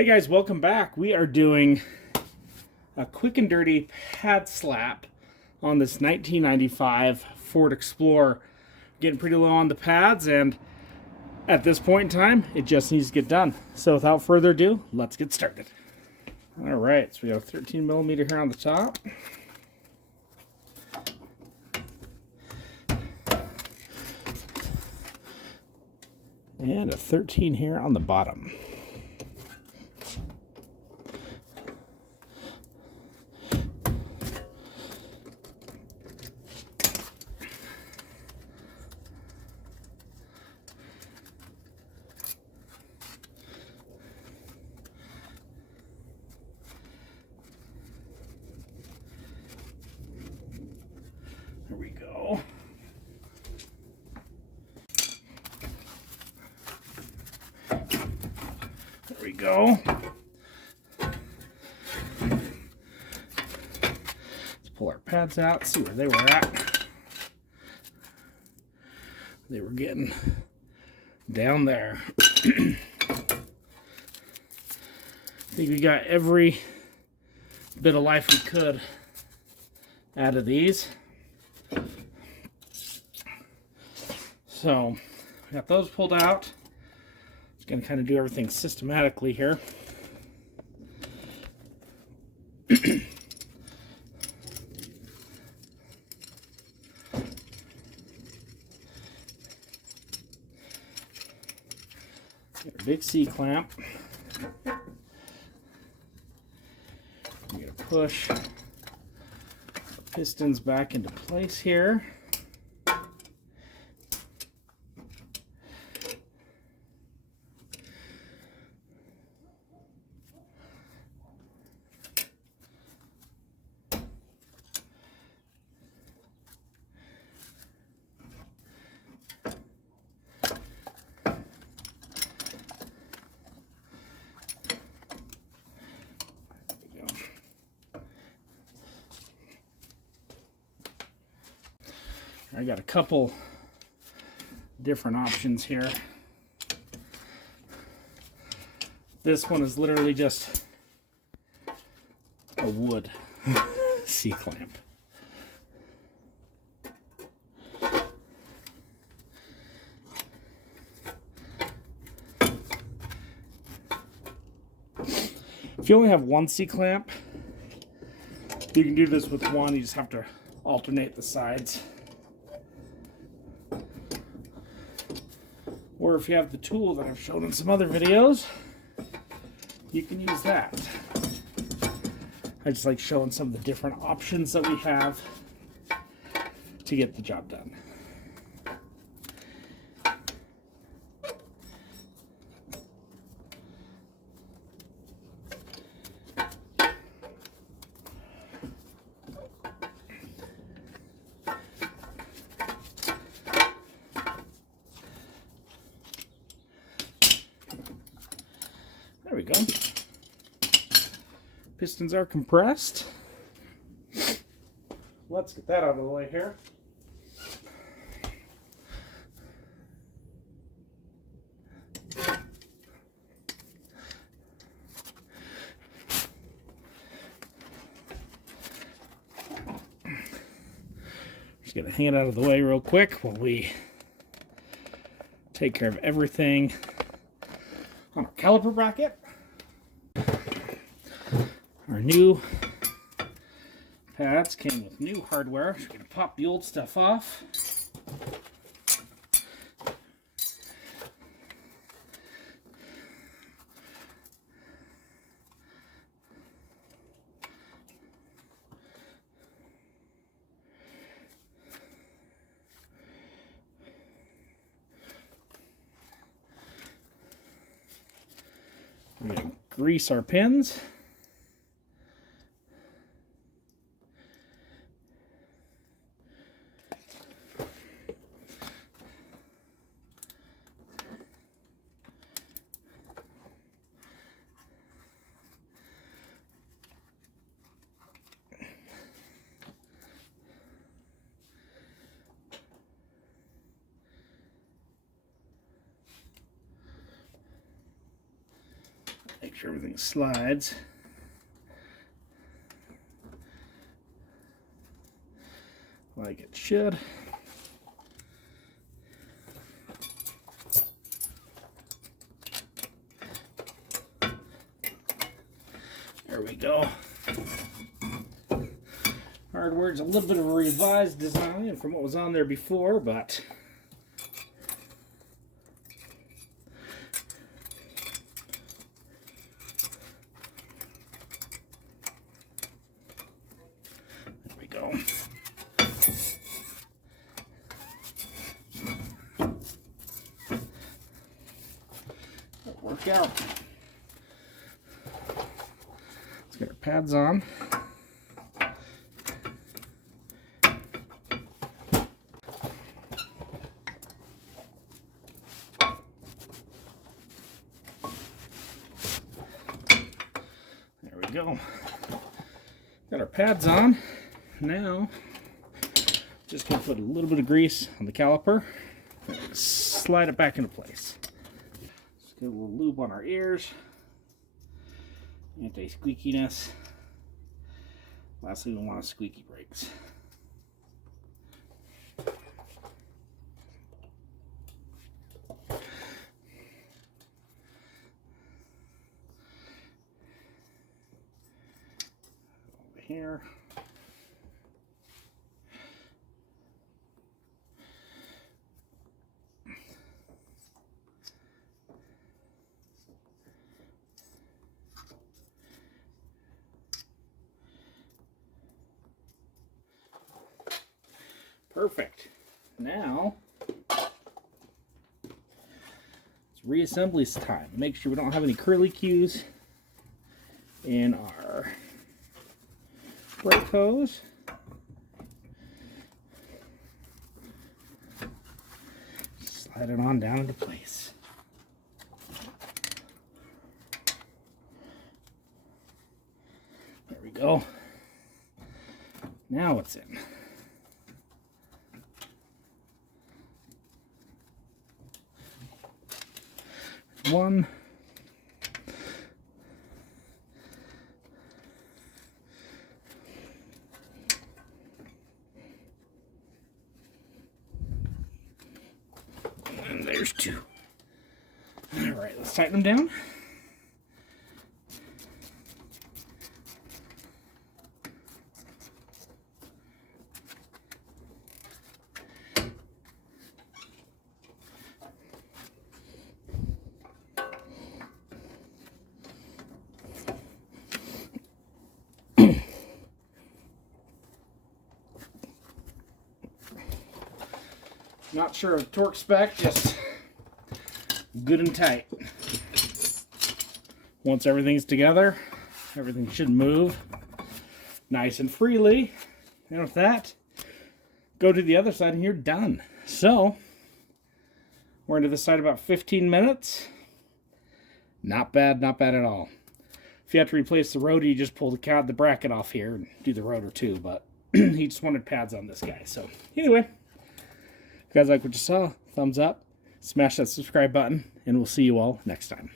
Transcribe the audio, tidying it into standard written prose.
Hey guys, welcome back. We are doing a quick and dirty pad slap on this 1995 Ford Explorer. Getting pretty low on the pads, and at this point in time, it just needs to get done. So without further ado, let's get started. All right, so we got a 13 millimeter here on the top. And a 13 here on the bottom. There we go. There we go. Let's pull our pads out, see where they were at. They were getting down there. I think we got every bit of life we could out of these. So, we got those pulled out. Just going to kind of do everything systematically here. Get a big C-clamp. I'm going to push the pistons back into place here. I got a couple different options here. This one is literally just a wood C-clamp. If you only have one C-clamp, you can do this with one. You just have to alternate the sides. Or if you have the tool that I've shown in some other videos, you can use that. I just like showing some of the different options that we have to get the job done. There we go. Pistons are compressed. Let's get that out of the way here. Just gonna hang it out of the way real quick while we take care of everything on our caliper bracket. Our new pads came with new hardware. So we're going to pop the old stuff off. We're going to grease our pins. Make sure everything slides. Like it should. There we go. Hardware's a little bit of a revised design from what was on there before, but there we go. That'll work out. Let's get our pads on. Go. Got our pads on. Now, just gonna put a little bit of grease on the caliper and slide it back into place. Just get a little lube on our ears. Anti-squeakiness. Lastly, we want squeaky brakes. Here. Perfect. Now it's reassembly time. Make sure we don't have any curly cues in our brake hose. Slide it on down into place. There we go. Now it's in. One. And there's two. All right, let's tighten them down. Not sure of torque spec, just good and tight. Once everything's together, everything should move nice and freely. And with that, go to the other side and you're done. So, we're into this side about 15 minutes. Not bad at all. If you have to replace the rotor, you just pull the bracket off here and do the rotor too, but he just wanted pads on this guy. So, anyway. If you guys like what you saw, thumbs up, smash that subscribe button, and we'll see you all next time.